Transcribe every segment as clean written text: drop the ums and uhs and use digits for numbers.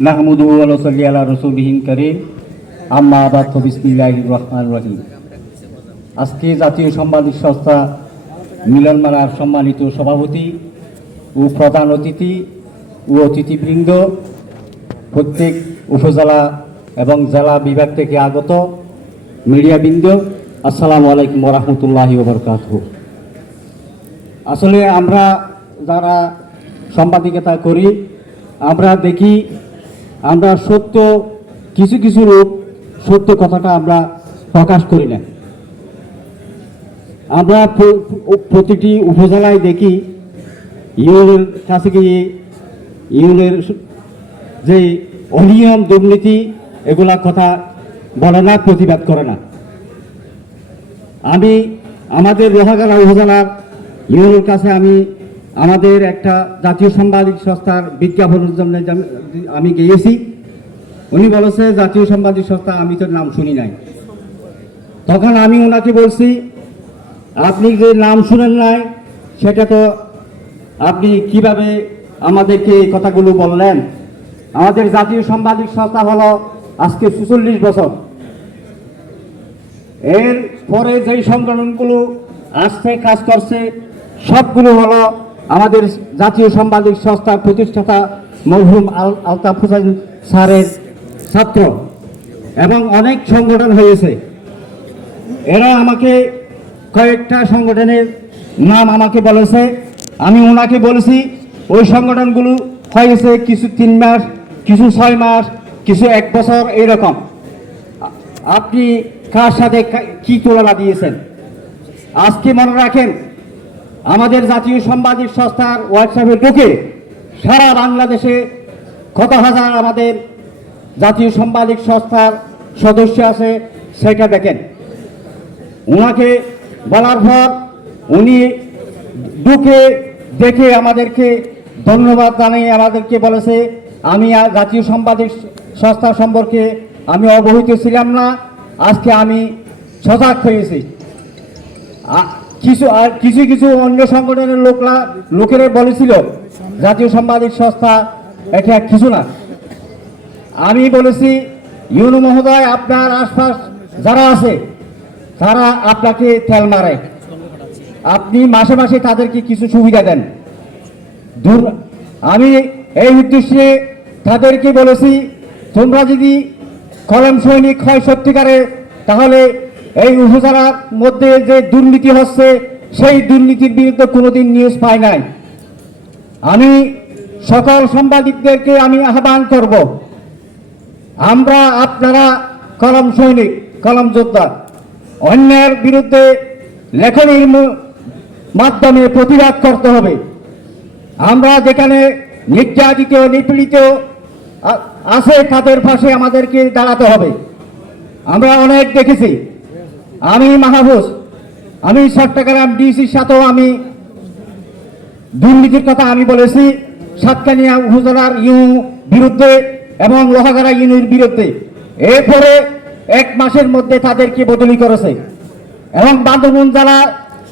নাহমুদুহু ওয়া নুসাল্লি আলা রাসূলিহিল কারীম আম্মা বা'দ বিসমিল্লাহির রহমানির রহিম। আজকে জাতীয় সাংবাদিক সংস্থা মিলন মেলার সম্মানিত সভাপতি ও প্রধান অতিথি ও অতিথিবৃন্দ, প্রত্যেক উপজেলা এবং জেলা বিভাগ থেকে আগত মিডিয়াবৃন্দ, আসসালামু আলাইকুম ওয়া রাহমাতুল্লাহি ওয়া বারাকাতুহু। আসলে আমরা যারা সাংবাদিকতা করি, আমরা দেখি আমরা সত্য কিছু কিছু লোক সত্য কথাটা আমরা প্রকাশ করি না। আমরা প্রতিটি উপজেলায় দেখি ইউনিয়নের কাছে গিয়ে ইউনিয়নের যে অনিয়ম দুর্নীতি এগুলা কথা বলে না, প্রতিবাদ করে না। আমি আমাদের লোহাগাড়া উপজেলার ইউনিয়নের কাছে আমাদের একটা জাতীয় সাংবাদিক সংস্থার বিজ্ঞাপনের জন্য আমি গিয়েছি। উনি বলেছে জাতীয় সাংবাদিক সংস্থা, আমি তো নাম শুনি নাই। তখন আমি ওনাকে বলছি, আপনি যে নাম শুনেন নাই সেটা তো আপনি কিভাবে আমাদেরকে এই কথাগুলো বললেন? আমাদের জাতীয় সাংবাদিক সংস্থা হলো আজকে ৪৪ বছর। এর পরে যেই সংগঠনগুলো আসছে কাজ করছে সবগুলো হলো আমাদের জাতীয় সাংবাদিক সংস্থার প্রতিষ্ঠাতা মরহুম আলতাফ হোসেন স্যারের ছাত্র, এবং অনেক সংগঠন হয়েছে। এরা আমাকে কয়েকটা সংগঠনের নাম আমাকে বলেছে, আমি ওনাকে বলেছি ওই সংগঠনগুলো হয়েছে কিছু ৩ মাস, কিছু ৬ মাস, কিছু ১ বছর, এইরকম। আপনি কার সাথে কি তুলনা দিয়েছেন? আজকে মনে রাখেন, আমাদের জাতীয় সাংবাদিক সংস্থার ওয়েবসাইটে ঢুকে সারা বাংলাদেশে কত হাজার আমাদের জাতীয় সাংবাদিক সংস্থার সদস্য আছে সেটা দেখেন। ওনাকে বলার পর উনি ঢুকে দেখে আমাদেরকে ধন্যবাদ জানিয়ে আমাদেরকে বলেছে, আমি জাতীয় সাংবাদিক সংস্থা সম্পর্কে আমি অবহিত ছিলাম না, আজকে আমি সজাগ হয়েছি। কিছু কিছু অন্য সংগঠনের লোকেরা বলেছিল জাতীয় সাংবাদিক সংস্থা এটা কিছু না। আমি বলেছি, ইউনু মহোদয়, আপনার আশপাশ যারা আছে তারা আপনাকে তেল মারে, আপনি মাসে মাসে তাদেরকে কিছু সুবিধা দেন। আমি এই উদ্দেশ্যে তাদেরকে বলেছি, তোমরা যদি কলম সৈনিক হয় সত্যিকারে, তাহলে এই উপজেলার মধ্যে যে দুর্নীতি হচ্ছে সেই দুর্নীতির বিরুদ্ধে কোনোদিন নিউজ পাই নাই। আমি সকল সাংবাদিকদেরকে আমি আহ্বান করব, আপনারা কলম সৈনিক, কলম যোদ্ধা, অন্যের বিরুদ্ধে লেখনীর মাধ্যমে প্রতিবাদ করতে হবে। আমরা যেখানে নির্যাতিত নিপীড়িত আছে তাদের পাশে আমাদেরকে দাঁড়াতে হবে। আমরা অনেক দেখেছি। আমি মাহফুজ, আমি চট্টগ্রাম ডিসির সাথেও আমি দুর্নীতির কথা আমি বলেছি, সাতকানিয়া উপজেলার বিরুদ্ধে এবং লোহাগাড়া ইউনিয়নের বিরুদ্ধে। এরপরে 1 মাসের মধ্যে তাদেরকে বদলি করেছে, এবং বান্দরবান জেলা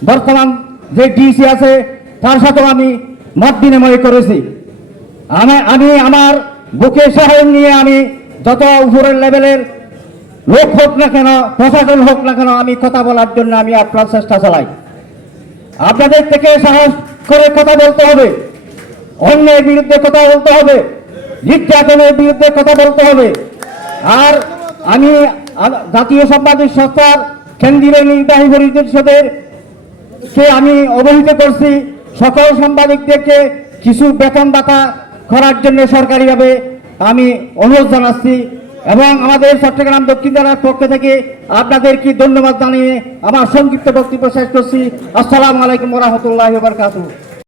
বর্তমান যে ডিসি আছে তার সাথেও আমি মত বিনিময় করেছি। আমি আমার বুকে সাহস নিয়ে আমি যত উপরের লেভেলের লোক হোক না কেন, প্রশাসন হোক না কেন, আমি কথা বলার জন্য আমি আপনার চেষ্টা চালাই। আপনাদের থেকে সাহস করে কথা বলতে হবে, অন্যের বিরুদ্ধে কথা বলতে হবে, নির্যাতনের বিরুদ্ধে কথা বলতে হবে। আর আমি জাতীয় সাংবাদিক সংস্থার কেন্দ্রীয় নির্বাহী পরিষদের আমি অবহিত করছি, সকল সাংবাদিকদেরকে কিছু বেতন ভাতা করার জন্য সরকারিভাবে আমি অনুরোধ জানাচ্ছি, এবং আমাদের চট্টগ্রাম দক্ষিণ জেলার পক্ষ থেকে আপনাদেরকে ধন্যবাদ জানিয়ে আমার সংক্ষিপ্ত বক্তব্য শেষ করছি। আসসালামু আলাইকুম ওয়া রাহমাতুল্লাহি ওয়া বারাকাতুহু।